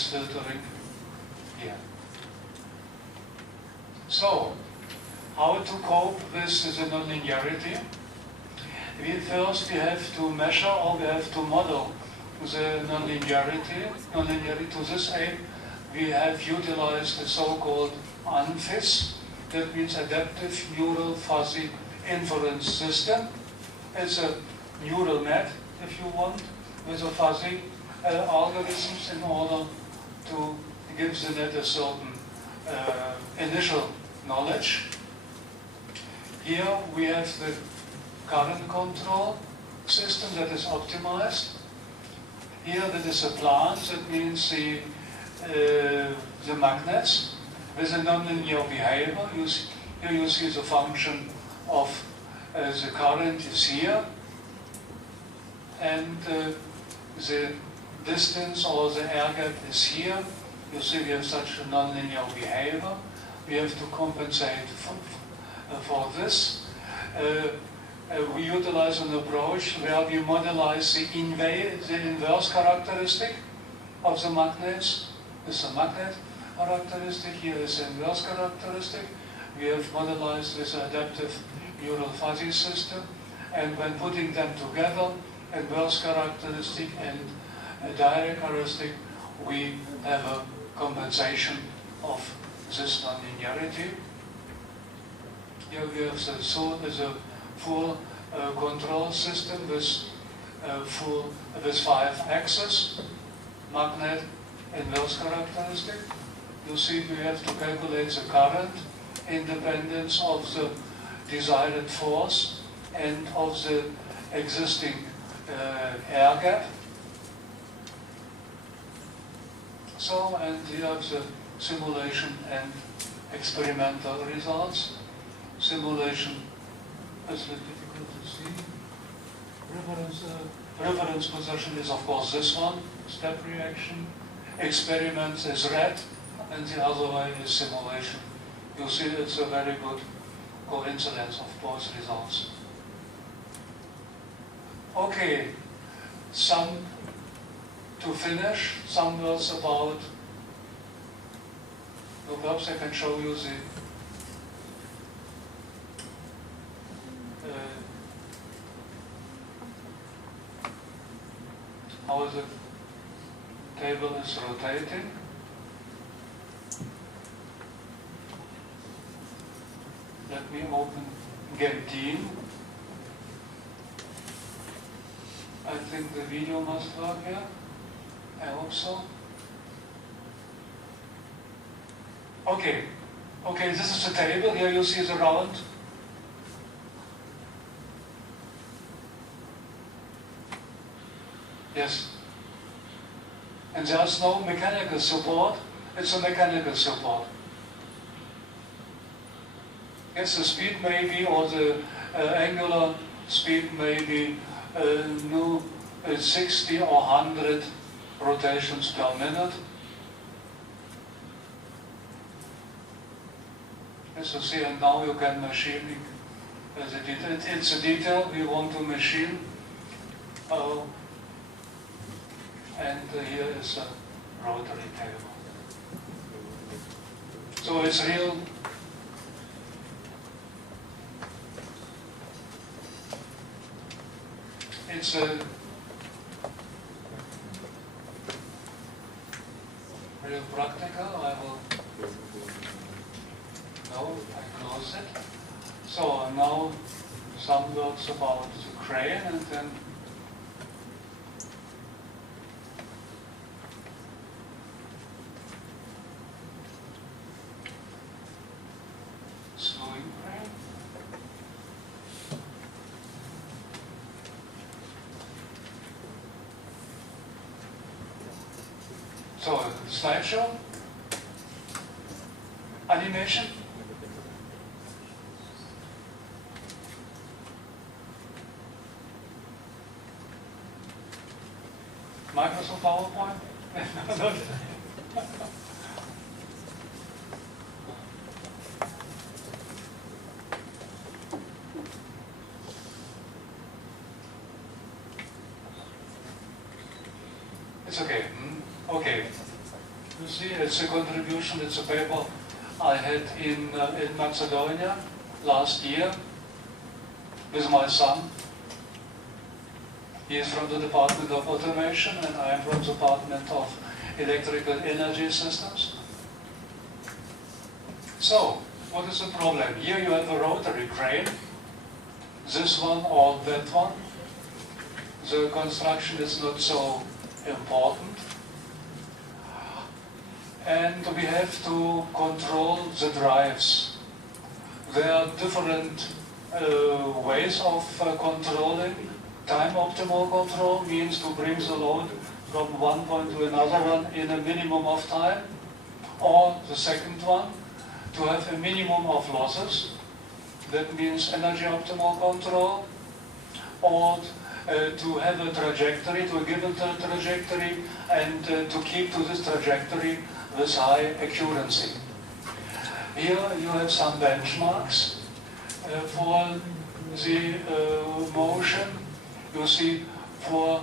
filtering here. So, how to cope with the nonlinearity? First we have to measure or we have to model the nonlinearity. To this aim, we have utilized the so-called ANFIS, that means Adaptive Neural Fuzzy Inference System. It's a neural net, if you want, with a fuzzy algorithms in order to give the net a certain initial knowledge. Here we have the current control system that is optimized. Here that is a plant, that means the magnets with a nonlinear behavior. Here you see the function of the current is here, and the distance or the air gap is here. You see we have such a nonlinear behavior. We have to compensate for this. We utilize an approach where we modelize the inverse characteristic of the magnets. This is a magnet characteristic, here is the inverse characteristic. We have modelized this adaptive neural fuzzy system, and when putting them together, inverse characteristic and a direct characteristic, we have a compensation of this nonlinearity. Here we have the full control system with 5 axes, magnet, inverse characteristic. You see we have to calculate the current independence of the desired force and of the existing air gap. So, and we have the simulation and experimental results. Simulation is a little difficult to see. Reference position is of course this one, step reaction. Experiments is red, and the other way is simulation. You see it's a very good coincidence of both results. Okay, to finish, some words about, perhaps I can show you the how the table is rotating. Let me open Gentin. I think the video must work here. I hope so. Okay, this is the table. Here you see the round. Yes. And there's no mechanical support. It's a mechanical support. Yes, the speed may be, or the angular speed may be 60 or 100 rotations per minute. Yes, you see, and now you can machine the detail. It's a detail we want to machine. And here is a rotary table. So it's real. It's a real practical. I close it. So now some words about the crane, and then slowing crane. So, slideshow, animation. Microsoft PowerPoint. It's okay. Okay. You see, it's a contribution, it's a paper I had in Macedonia last year with my son. He is from the Department of Automation and I am from the Department of Electrical Energy Systems. So, what is the problem? Here you have a rotary crane, this one or that one. The construction is not so important. And we have to control the drives. There are different ways of controlling. Time optimal control means to bring the load from one point to another one in a minimum of time. Or the second one, to have a minimum of losses. That means energy optimal control. Or to have a trajectory, to a given trajectory, and to keep to this trajectory with high accuracy. Here you have some benchmarks for the motion. You see, for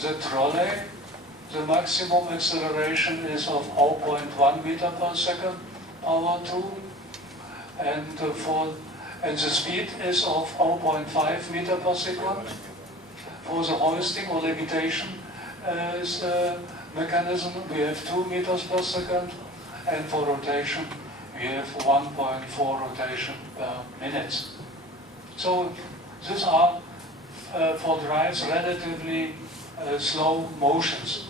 the trolley, the maximum acceleration is of 0.1 meter per second, power 2, and the speed is of 0.5 meter per second. For the hoisting or levitation mechanism, we have 2 meters per second, and for rotation, we have 1.4 rotation per minute. So these are for drives relatively slow motions.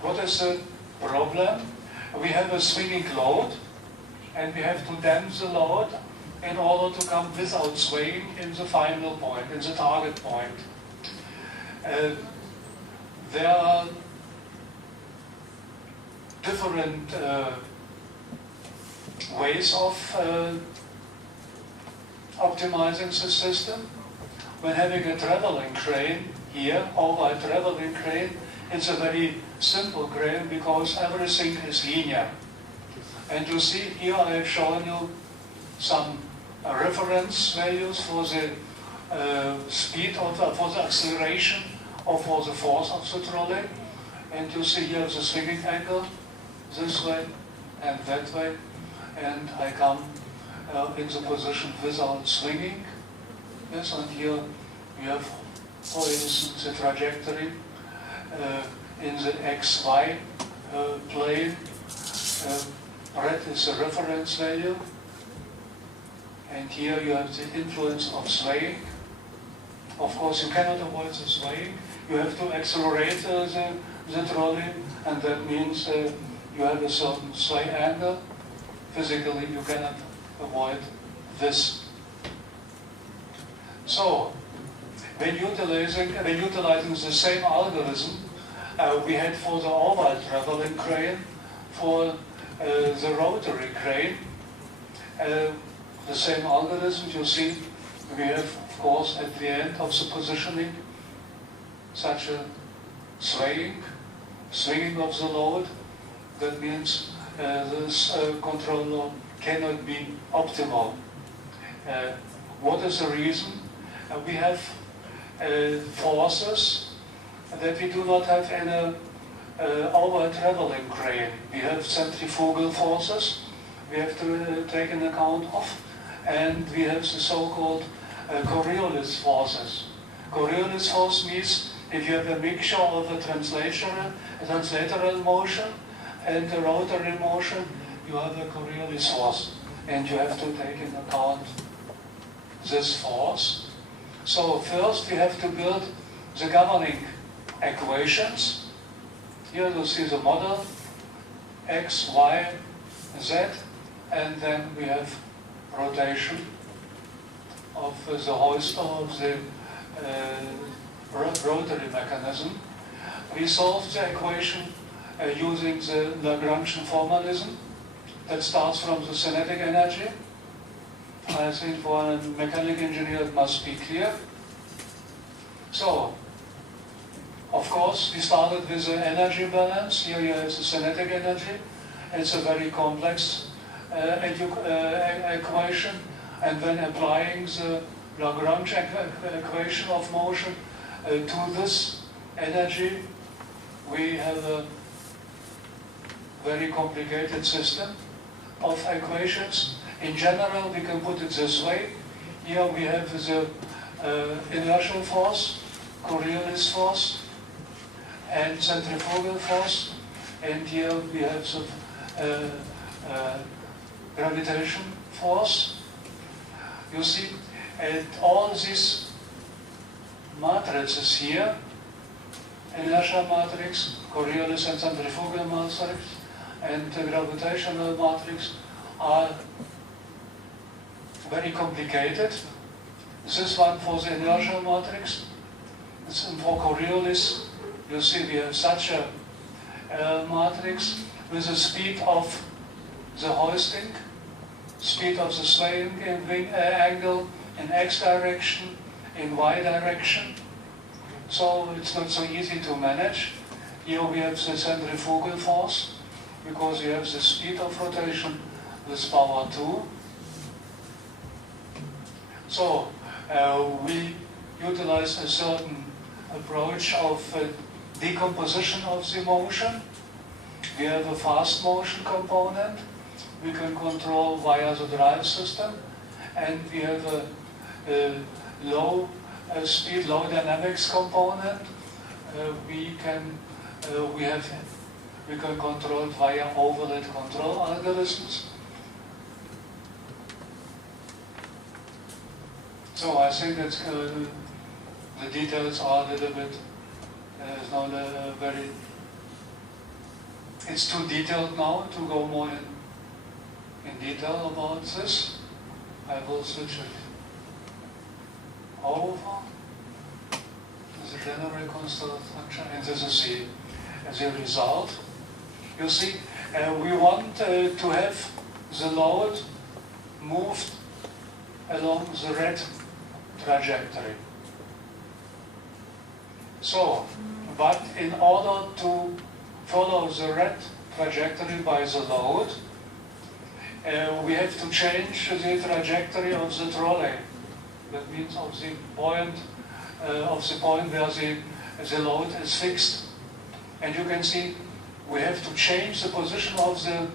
What is the problem? We have a swinging load, and we have to damp the load in order to come without swaying in the final point, in the target point. There are different ways of optimizing the system. When having a traveling crane here, or a traveling crane, it's a very simple crane because everything is linear. And you see here I have shown you some reference values for the speed of for the acceleration or for the force of the trolley. And you see here the swinging angle this way and that way. And I come in the position without swinging. Yes, and here you have, for instance, the trajectory in the XY plane. Red is the reference value. And here you have the influence of swaying. Of course, you cannot avoid the swaying. You have to accelerate the trolley, and that means you have a certain sway angle. Physically, you cannot avoid this. So, when utilizing the same algorithm we had for the oval traveling crane, for the rotary crane, the same algorithm, you see, we have, of course, at the end of the positioning, such a swinging of the load. That means this controller cannot be optimal. What is the reason? We have forces that we do not have in a over traveling crane. We have centrifugal forces we have to take into account of, and we have the so-called Coriolis forces. Coriolis force means if you have a mixture of a translational motion and a rotary motion, you have a Coriolis force, and you have to take into account this force. So first we have to build the governing equations. Here you see the model, X, Y, Z, and then we have rotation of the hoist of the rotary mechanism. We solve the equation using the Lagrangian formalism that starts from the kinetic energy. I think for a mechanical engineer it must be clear. So, of course, we started with the energy balance. Here you have the kinetic energy. It's a very complex equation. And when applying the Lagrange equation of motion. To this energy, we have a very complicated system of equations. In general, we can put it this way. Here we have the inertial force, Coriolis force, and centrifugal force. And here we have the gravitation force. You see, and all these matrices here, inertial matrix, Coriolis and centrifugal matrix, and the gravitational matrix are very complicated. This one for the inertial matrix. For Coriolis, you see we have such a matrix with the speed of the hoisting, speed of the swaying angle in x direction, in y direction. So it's not so easy to manage. Here we have the centrifugal force, because we have the speed of rotation with power 2. So we utilize a certain approach of decomposition of the motion. We have a fast motion component we can control via the drive system, and we have a low speed, low dynamics component. We can control it via overlaid control algorithms. So I think that the details are a little bit, not very, it's too detailed now to go more in detail about this. I will switch it over. This is the general construction, and this is the result. You see, we want to have the load moved along the red trajectory. So, but in order to follow the red trajectory by the load, we have to change the trajectory of the trolley. That means of the point where the load is fixed. And you can see we have to change the position of the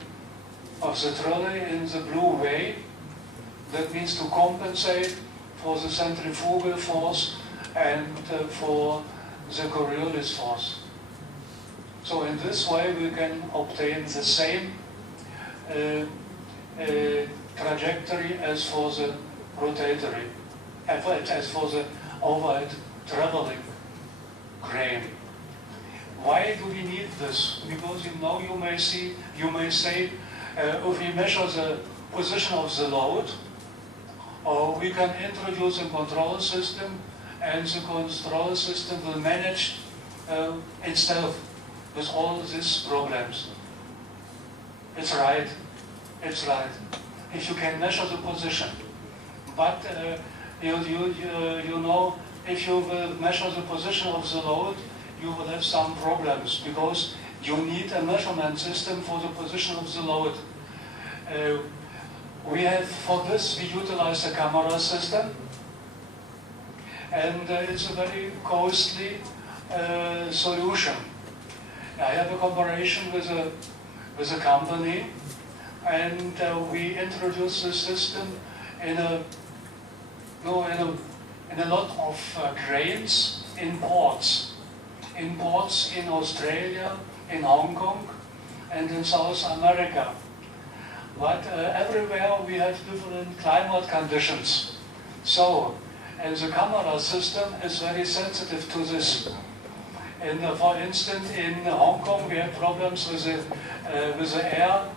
trolley in the blue way. That means to compensate for the centrifugal force and for the Coriolis force. So in this way we can obtain the same trajectory as for the rotatory, as for the overhead traveling crane. Why do we need this? Because you may say, if we measure the position of the load, we can introduce a control system, and the control system will manage itself with all these problems. It's right. It's right. If you can measure the position, but you know, if you will measure the position of the load, you will have some problems, because you need a measurement system for the position of the load. For this we utilize a camera system, and it's a very costly solution. I have a cooperation with a company, and we introduce the system in a lot of cranes in ports in Australia, in Hong Kong, and in South America. But everywhere we have different climate conditions. So, and the camera system is very sensitive to this. And for instance, in Hong Kong we have problems with the air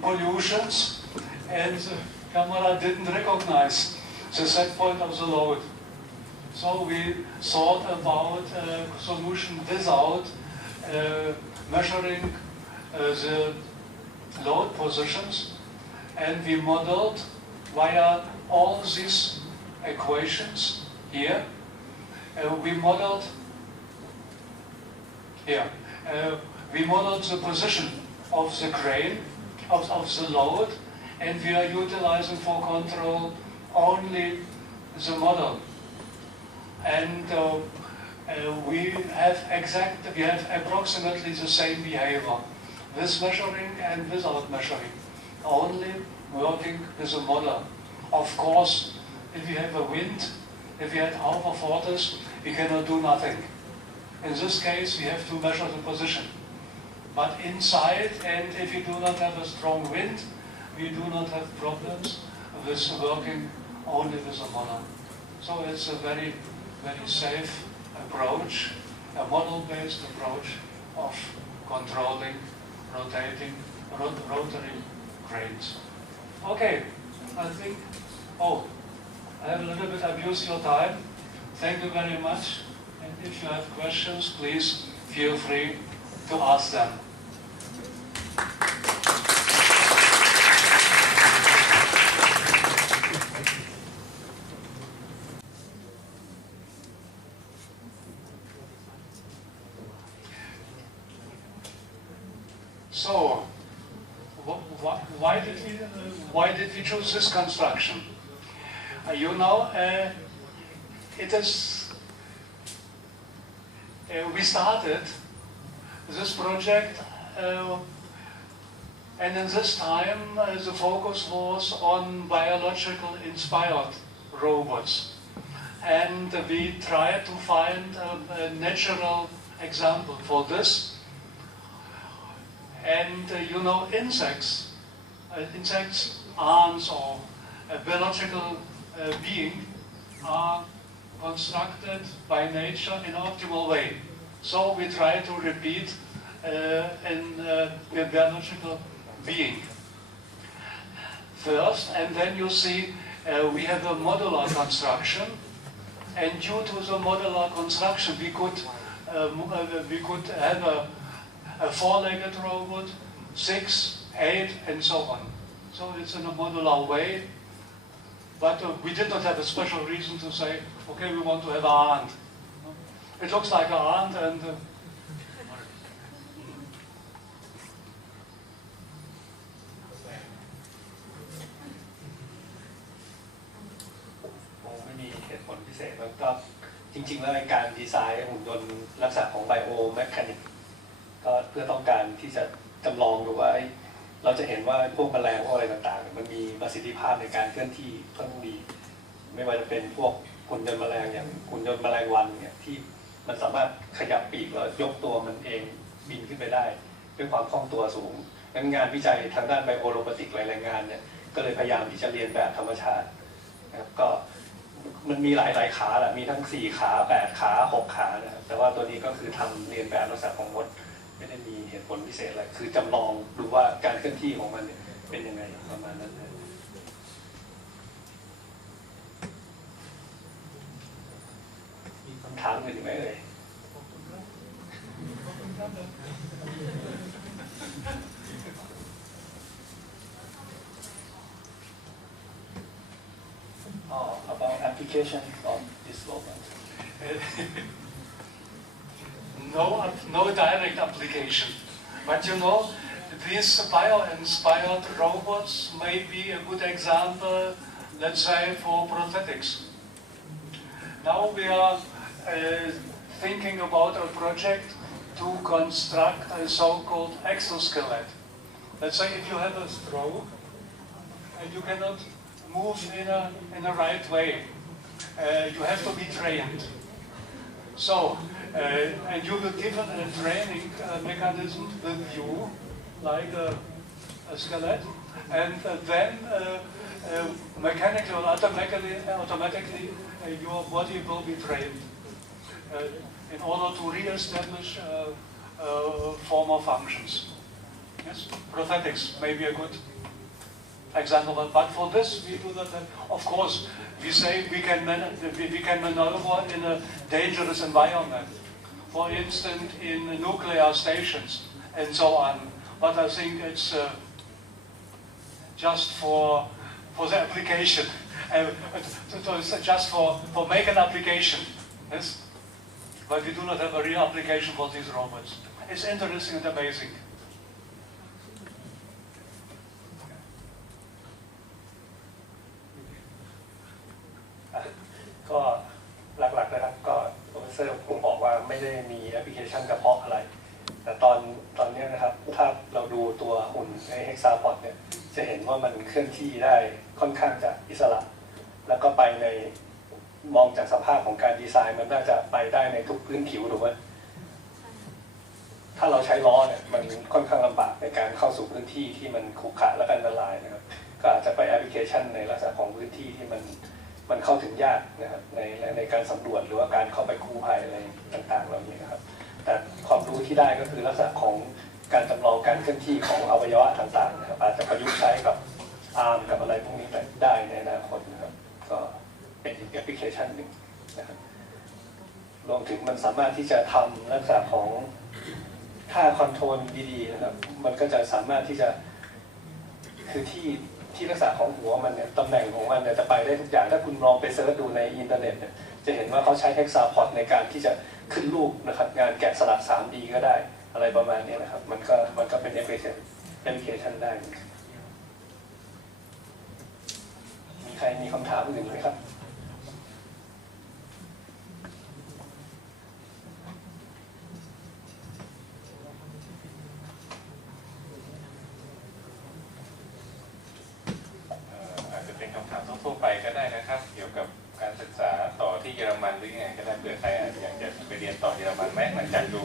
pollutions, and the camera didn't recognize the set point of the load. So we thought about a solution without measuring the load positions, and we modeled via all these equations here. We modeled the position of the crane, of the load, and we are utilizing for control only the model. And we have approximately the same behavior with measuring and without measuring, only working with a model. Of course, if you have a wind, if you have over forces, we cannot do nothing. In this case, we have to measure the position. But inside, and if you do not have a strong wind, we do not have problems with working only with a model. So it's a very, very safe approach, a model-based approach of controlling, rotating, rotary cranes. Okay, I think, I have a little bit abused your time. Thank you very much. And if you have questions, please feel free to ask them. So, why did we choose this construction? It is. We started this project, and in this time the focus was on biological inspired robots, and we tried to find a natural example for this. And insects, ants, or a biological being are constructed by nature in an optimal way. So we try to repeat a biological being first, and then you see we have a modular construction, and due to the modular construction we could have a four-legged robot, 6, 8, and so on. So it's in a modular way, but we did not have a special reason to say, okay, we want to have an ant. It looks like an ant, andไม่มีเหตุผลพิเศษแล้วก็จริงๆแล้วการดีไซน์หุ่นยนต์ลักษณะของไบโอแมคานิกก็เพื่อต้องการที่จะจำลองดูว่าเราจะเห็นว่าพวกแมลงพวกอะไรต่างๆมันมีประสิทธิภาพในการเคลื่อนที่ค่อนข้างดีไม่ว่าจะเป็นพวกหุ่นยนต์แมลงอย่างหุ่นยนต์แมลงวันเนี่ยที่มันสามารถขยับปีกแล้วยกตัวมันเองบินขึ้นไปได้ด้วยความคล่องตัวสูงงานวิจัยทางด้านไบโอโรบอติกหลายๆงานเนี่ยก็เลยพยายามที่จะเรียนแบบธรรมชาตินะครับก็มันมีหลายขาแหละมีทั้ง4ขา8ขา6ขานะครับแต่ว่าตัวนี้ก็คือทำเรียนแบบลักษณะของมดไม่ได้มีเหตุผลพิเศษอะไรคือจำลองดูว่าการเคลื่อนที่ของมันเนี่ยเป็นยังไงประมาณนั้นมีคำถามอื่นอีกไหมเอ่ยabout application of this robot. No direct application, but these bio-inspired robots may be a good example, let's say, for prosthetics. Now we are thinking about a project to construct a so-called exoskeleton. Let's say if you have a stroke and you cannot move in a right way, you have to be trained. So, and you will give a training mechanism with you, like a skeleton, and then mechanically or automatically your body will be trained in order to re-establish former functions. Yes, prosthetics may be a good example, but for this we do that. Of course, we say we can maneuver in a dangerous environment, for instance, in nuclear stations and so on. But I think it's just for the application, just for make an application. Yes, but we do not have a real application for these robots. It's interesting and amazing. ไม่ได้มีแอปพลิเคชันเฉพาะอะไรแต่ตอนนี้นะครับถ้าเราดูตัวหุ่นในเฮกซาพอดเนี่ยจะเห็นว่ามันเคลื่อนที่ได้ค่อนข้างจะอิสระแล้วก็ไปในมองจากสภาพของการดีไซน์มันน่าจะไปได้ในทุกพื้นผิวถูกไหมถ้าเราใช้ล้อเนี่ยมันค่อนข้างลำบากในการเข้าสู่พื้นที่ที่มันขรุขระและกันละลายนะครับก็อาจจะไปแอปพลิเคชันในลักษณะของพื้นที่ที่มันเข้าถึงยากนะครับในการสำรวจหรือว่าการเข้าไปกู้ภัยอะไรต่างๆเหล่านี้นะครับแต่ความรู้ที่ได้ก็คือลักษณะของการจำลองการเคลื่อนที่ของอวัยวะต่างๆนะครับอาจจะประยุกต์ใช้กับอาร์มกับอะไรพวกนี้ได้ในอนาคตนะครับก็เป็นอีกแอปพลิเคชันหนึ่งนะครับรวมถึงมันสามารถที่จะทำลักษณะของถ้าคอนโทรลดีๆนะครับมันก็จะสามารถที่จะคือที่ลักษณะของหัวมันเนี่ยตำแหน่งของมันเนี่ยจะไปได้ทุกอย่างถ้าคุณลองไปเซิร์ชดูในอินเทอร์เน็ตเนี่ยจะเห็นว่าเขาใช้เฮกซาพอดในการที่จะขึ้นรูปนะครับงานแกะสลัก 3D ก็ได้อะไรประมาณนี้นะครับมันก็เป็นแอปพลิเคชันได้มีใครมีคำถามอื่นไหมครับทั่วไปก็ได้นะครับเกี่ยวกับการศึกษาต่อที่เยอรมันหรือยังไงก็ได้เผื่อใครอยากจะไปเรียนต่อเยอรมันไหมหลังจากดู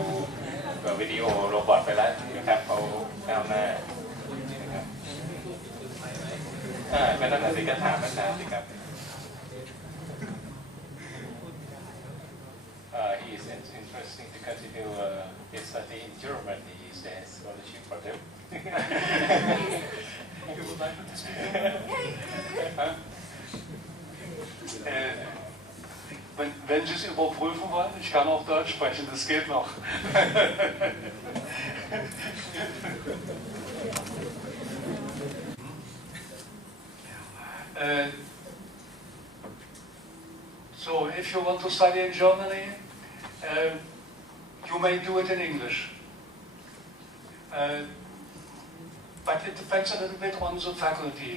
วิดีโอโรบอทไปแล้วนะครับเขาก้าวหน้านะครับก็นั่นสิก็ถามอาจารย์สิครับhe is interesting to continue his study in Germany. He says scholarship for them. Wenn Sie es überprüfen wollen, ich kann auch Deutsch sprechen, das geht noch. So, if you want to study in Germany, you may do it in English. But it depends a little bit on the faculty.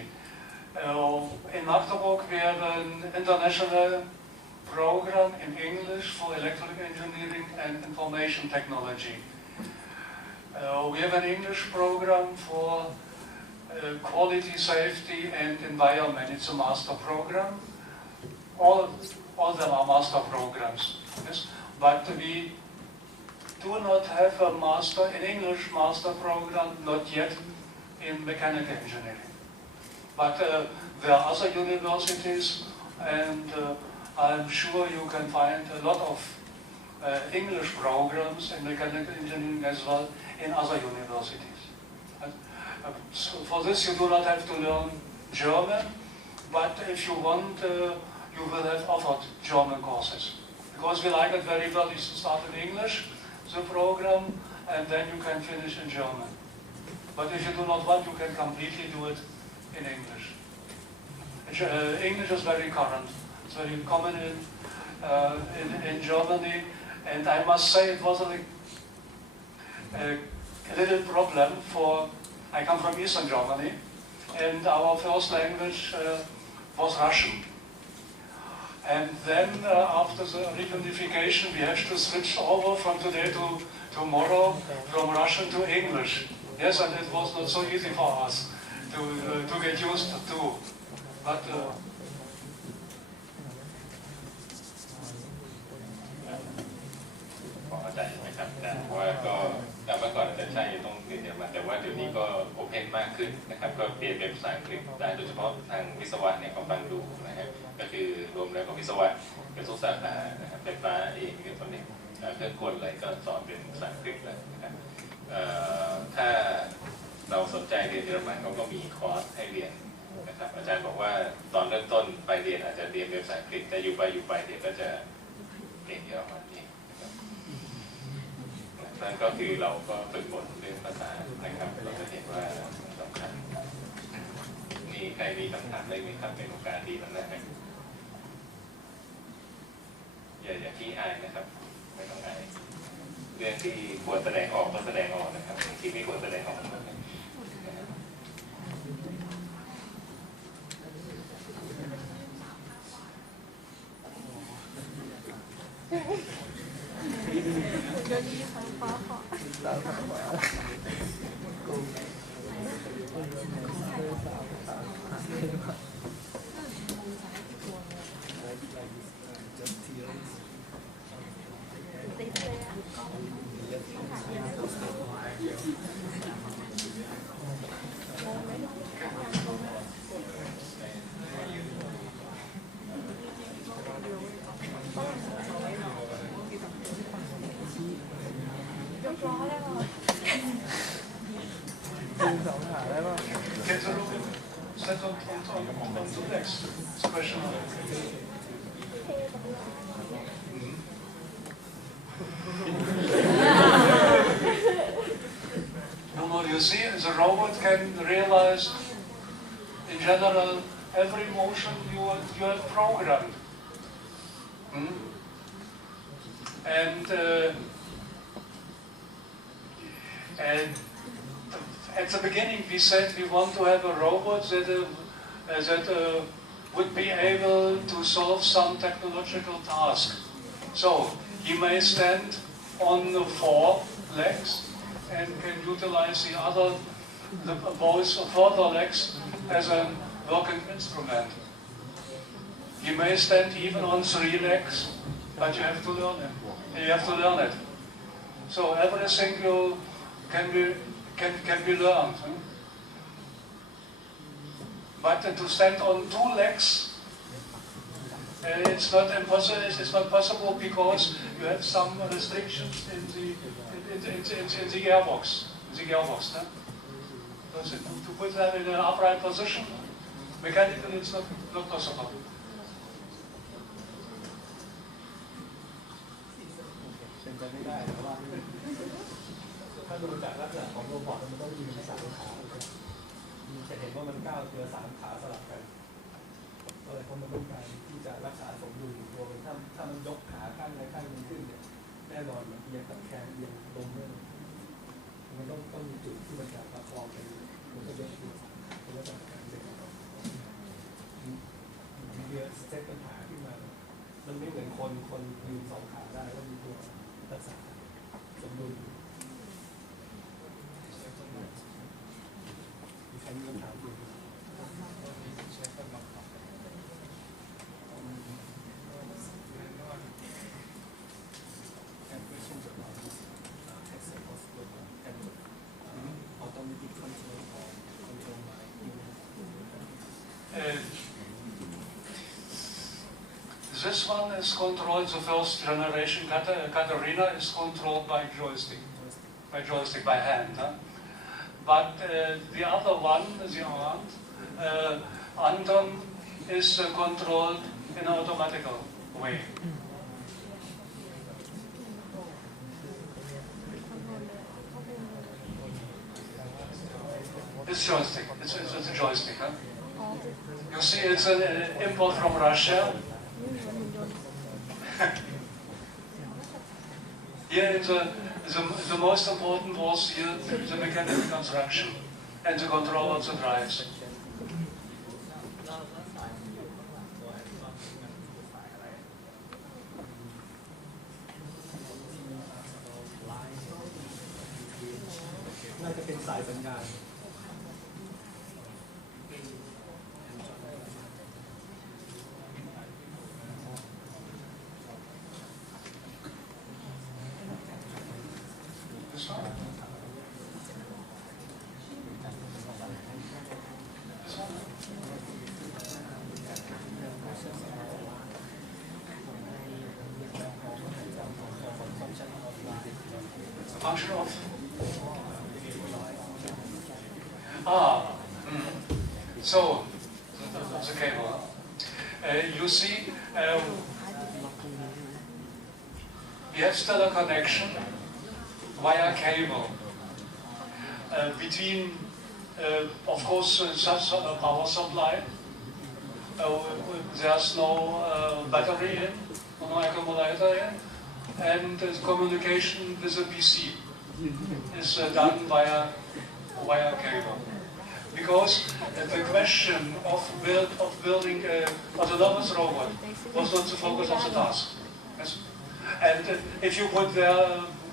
In Magdeburg we have an international program in English for electrical engineering and information technology. We have an English program for quality, safety and environment. It's a master program. All of them are master programs. Yes? But we do not have a master in English master program, not yet in mechanical engineering. But there are other universities, and I'm sure you can find a lot of English programs in mechanical engineering as well in other universities. So for this you do not have to learn German, but if you want, you will have offered German courses. Because we like it very well, you start in English, the program, and then you can finish in German. But if you do not want, you can completely do it in English. English is very current. It's very common in Germany, and I must say it was a little problem for. I come from Eastern Germany, and our first language was Russian. And then after the reunification, we have to switch over from today to tomorrow from Russian to English. Yes, and it was not so easy for us to get used to. Butเข้าใจไหมครับอาจารย์เพราะว่าก็เมื่อก่อนอาจารย์ใช่ต้องเรียนเยอรมันแต่ว่าเดี๋ยวนี้ก็โอเพนมากขึ้นนะครับก็เปลี่ยนเป็นภาษาอังกฤษได้โดยเฉพาะทางวิศวะเนี่ยเขาฟังดูนะครับก็คือรวมแล้วก็วิศวะเป็นทุกสาขานะครับไฟฟ้าเองอิเล็กทรอนิกส์เครื่องกลอะไรก็สอนเป็นภาษาอังกฤษแล้วนะครับถ้าเราสนใจเรียนเยอรมันเขาก็มีคอร์สให้เรียนนะครับอาจารย์บอกว่าตอนเริ่มต้นไปเรียนอาจจะเรียนเป็นภาษาอังกฤษแต่อยู่ไปเดี๋ยวก็จะเรียนเยอรมันเองนั่นก็คือเราก็ฝึกฝนเรื่องภาษานะครับเราจะเห็นว่าสำคัญนี่ใครมีคำถามอะไรไหมครับเป็นโอกาสดีมันนะครับอย่าขี้อายนะครับไม่ต้องอายเรื่องที่ควรแสดงออกก็แสดงออกนะครับที่ไม่ควรแสดงออก Get the room set on the next question. No, you see, the robot can realize, in general, every motion you have programmed. And at the beginning we said we want to have a robot that would be able to solve some technological task. So he may stand on the 4 legs and can utilize both further legs as a working instrument. He may stand even on 3 legs, but you have to learn it. You have to learn it. So everything can be learned. But to stand on 2 legs, it's not impossible. It's not possible because you have some restrictions in the gearbox. No? To put that in an upright position, mechanically it's not possible. เป็นไปไม่ได้เพราะว่าถ้าดูจากลักษณะของโรบอทมันต้องยืน3 ขาจะเห็นว่ามันก้าวเจือ3 ขาสลับกันก็เลยเพราะมันต้องการที่จะรักษาสมดุลตัวมันถ้ามันยกขาข้างใดข้างหนึ่งขึ้นเนี่ยแน่นอนมันเอียงกับแขนเอียงลงด้วยมันต้องมีจุดที่มันจะประคองกันมันก็ยกตัวเป็นลักษณะการเดินเดียวเซตปัญหาขึ้นมามันไม่เหมือนคนยืน2 ขาได้ก็มีตัวรักษาสมดุลมีใครมีคำถามอยู่This one is controlled, the first generation Katarina is controlled by joystick, by hand. Huh? But the other one, the aunt, Anton, is controlled in an automatic way. It's joystick, it's a joystick. Huh? You see, it's an import from Russia. Here, the most important was here the mechanical construction and the control of the drives. น่าจะเป็นสายสัญญาณ Function of so the cable. You see, we have still a connection via cable between, of course, such a power supply. There's no battery in, no accumulator in, and the communication with the PC is done via cable. Because the question of building an autonomous robot was not the focus of the task. Yes? And if you would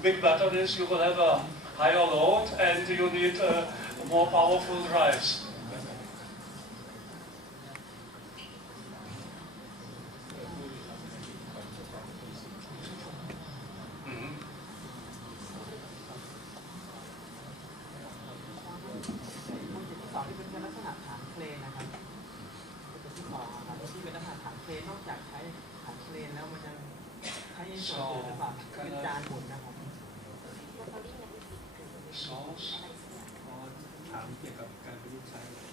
big batteries, you will have a higher load and you need more powerful drives.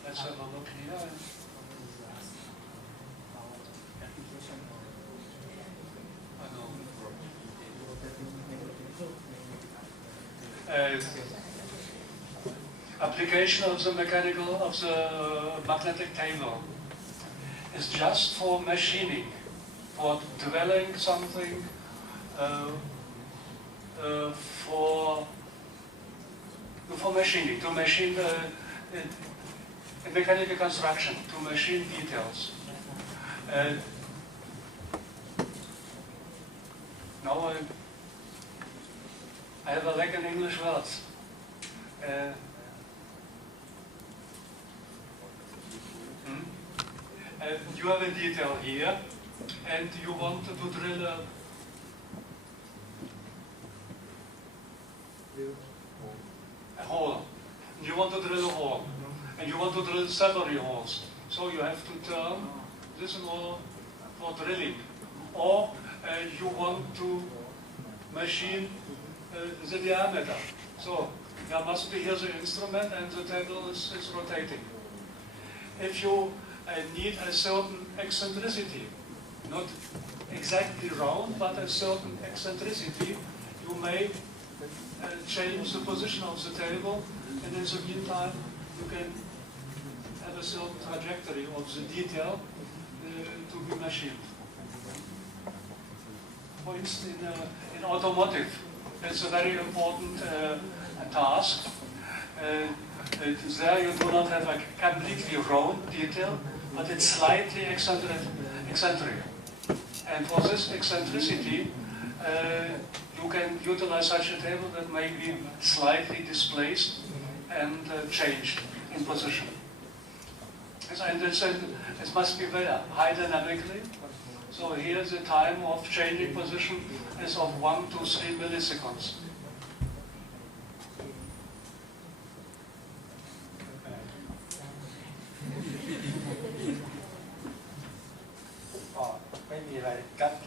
Let's have a look here. Application of the magnetic table is just for machining, for dwelling something, for machining, to machine mechanical construction, to machine details. Now I have a lack in English words. You have a detail here, and you want to drill a hole. You want to drill a hole, and you want to drill several holes. So you have to turn this wall for drilling, or you want to machine the diameter. So there must be here the instrument, and the table is rotating. If you need a certain eccentricity, not exactly round, but a certain eccentricity, you may change the position of the table, and in the meantime you can have a certain trajectory of the detail to be machined. For instance, in automotive, it's a very important task. There you do not have a completely round detail, but it's slightly eccentric. And for this eccentricity, you can utilize such a table that may be slightly displaced and changed in position. And it must be very high dynamically. So here the time of changing position is of 1 to 3 milliseconds.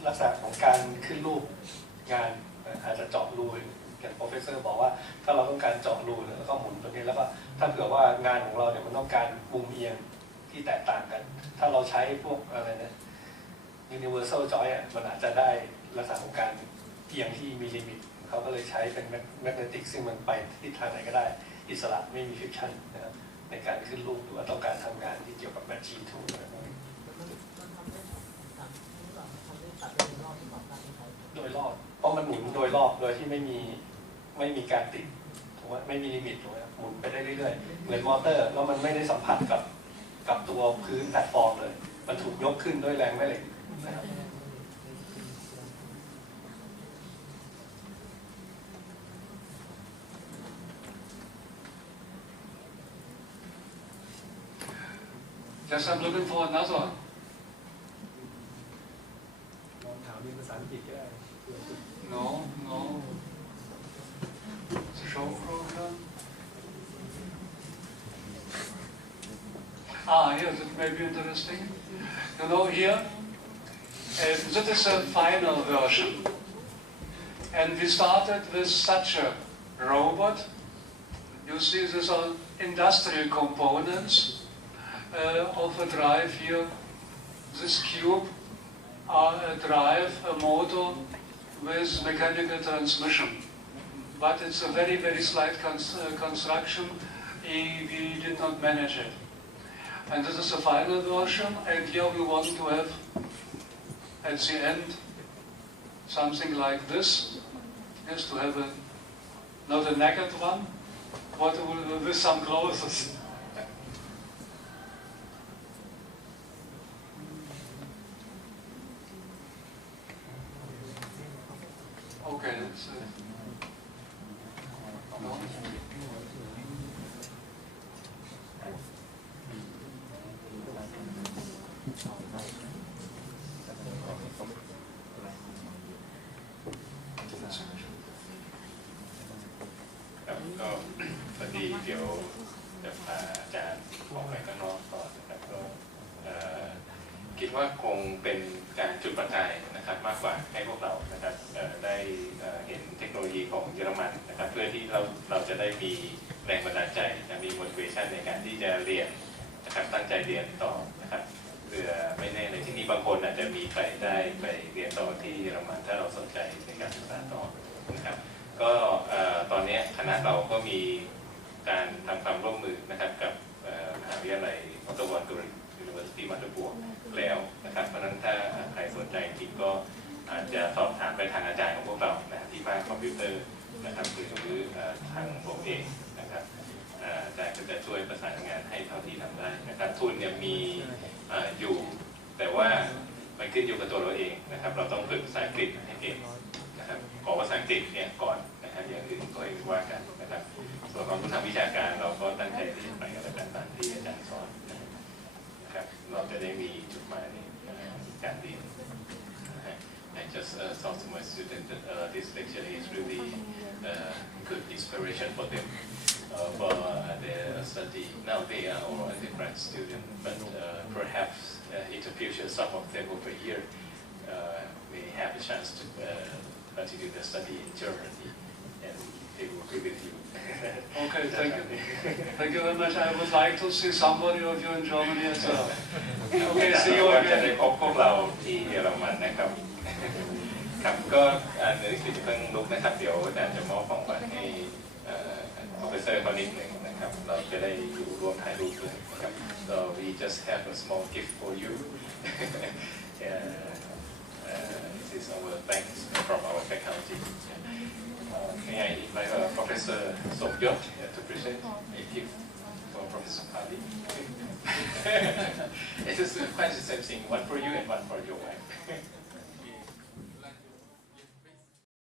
ลักษณะของการขึ้นรูปงานอาจจะเจาะรูอย่างโปรเฟสเซอร์บอกว่าถ้าเราต้องการเจาะรูแล้วก็หมุนตัวนี้แล้วก็ถ้าเผื่อว่างานของเราเนี่ยมันต้องการมุมเอียงที่แตกต่างกันถ้าเราใช้พวกอะไรนะ universal joint มันอาจจะได้ลักษณะของการเอียงที่มีลิมิตเขาก็เลยใช้เป็น magnetic ซึ่งมันไปทิศทางไหนก็ได้อิสระไม่มี friction นะครับในการขึ้นรูปหรือว่าต้องการทำงานที่เกี่ยวกับ machine tool โดยรอบเพราะมันหมุนโดยรอบโดยที่ไม่มีการติดถูกไหมไม่มีลิมิตถูกไหมหมุนไปได้เรื่อยๆเหมือนมอเตอร์แล้วมันไม่ได้สัมผัสกับตัวพื้นแพลตฟอร์มเลยมันถูกยกขึ้นด้วยแรงแม่เหล็กนะครับ Yes, I'm looking for another. ลองถามเป็นภาษาอังกฤษก็ได้ No. The show program. Here, that may be interesting. You know, here, that is a final version. And we started with such a robot. You see, these are industrial components of a drive here. This cube are a drive, a motor with mechanical transmission. But it's a very, very slight construction. We did not manage it. And this is the final version, and here we want to have, at the end, something like this. Yes, to have not a naked one, but with some clothes. Okay, that's it. ครับก็พอดีเดี๋ยวจะพาอาจารย์ออกไปข้างนอกก่อนนะครับก็คิดว่าคงเป็นการจุดประกายนะครับมากกว่าให้พวกเรานะครับได้เห็นเทคโนโลยีของเยอรมันนะครับเพื่อที่เราจะได้มีแรงบันดาลใจมี motivation ในการที่จะเรียนนะครับตั้งใจเรียนต่อนะครับเพื่อไม่แน่ในที่นี้บางคนอาจจะมีใครได้ไปเรียนต่อที่เยอรมันถ้าเราสนใจในการศึกษาต่อนะครับก็ตอนนี้คณะเราก็มีการทำความร่วมมือนะครับกับมหาวิทยาลัย Otto-von-Guericke-Universität Magdeburg แล้วนะครับเพราะฉะนั้นถ้าใครสนใจจริงก็อาจจะสอบถามไปทางอาจารย์ของพวกเราที่ภาคคอมพิวเตอร์นะครับหรือทางผมเองนะครับอาจารย์ก็จะช่วยประสานงานให้เท่าที่ทำได้นะครับทุนเนี่ยมีอยู่แต่ว่ามันขึ้นอยู่กับตัวเราเองนะครับเราต้องฝึกภาษาอังกฤษให้เก่งนะครับขอภาษาอังกฤษเนี่ยก่อนนะครับอย่างอื่นก็ให้ว่ากันนะครับส่วนของทางวิชาการเราก็ตั้งใจที่จะไปกับอาจารย์ตามที่อาจารย์สอนนะครับเราจะได้มีจุดหมายในการเรียนI just thought to my students that this lecture is really good inspiration for them for their study. Now they are all undergrad students, but perhaps in the future some of them over here may have a chance to continue their study in Germany, and they will be with you. Okay, thank you. Thank you very much. I would like to see somebody of you in Germany as well. Okay, see you again. จะได้พบพวกเราที่เยอรมันนะครับครับก็ในหนังสือจะเพิ่งลุกนะครับเดี๋ยวอาจารย์จะมอบของขวัญให้Professorเขานิดหนึ่งนะครับเราจะได้อยู่ร่วมถ่ายรูปด้วยนะครับ so we just have a small gift for you this is our thanks from our faculty may I invite Professor Somyot to present a gift for Professor Palis it is quite the same thing one for you and one for your wife